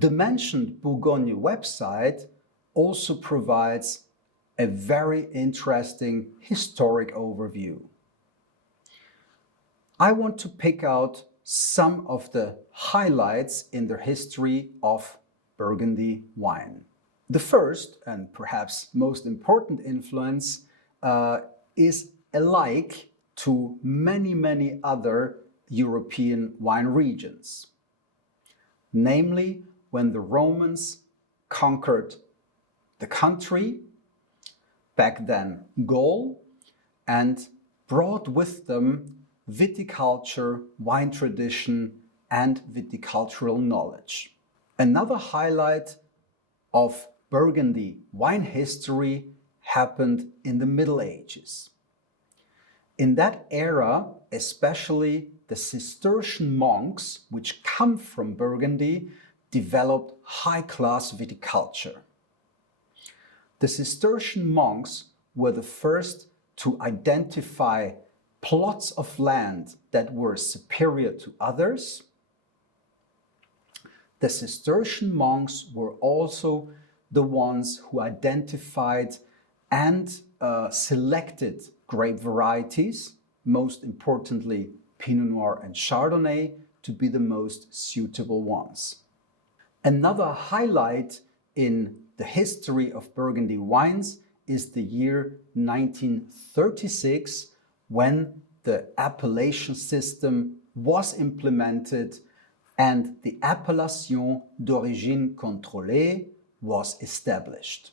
The mentioned Burgundy website also provides a very interesting historic overview. I want to pick out some of the highlights in the history of Burgundy wine. The first and perhaps most important influence is alike to many other European wine regions. Namely, when the Romans conquered the country, back then Gaul, and brought with them viticulture, wine tradition, and viticultural knowledge. Another highlight of Burgundy wine history happened in the Middle Ages. In that era, especially the Cistercian monks, which come from Burgundy, developed high-class viticulture. The Cistercian monks were the first to identify plots of land that were superior to others. The Cistercian monks were also the ones who identified and selected grape varieties, most importantly Pinot Noir and Chardonnay, to be the most suitable ones. Another highlight in the history of Burgundy wines is the year 1936, when the appellation system was implemented and the appellation d'origine contrôlée was established.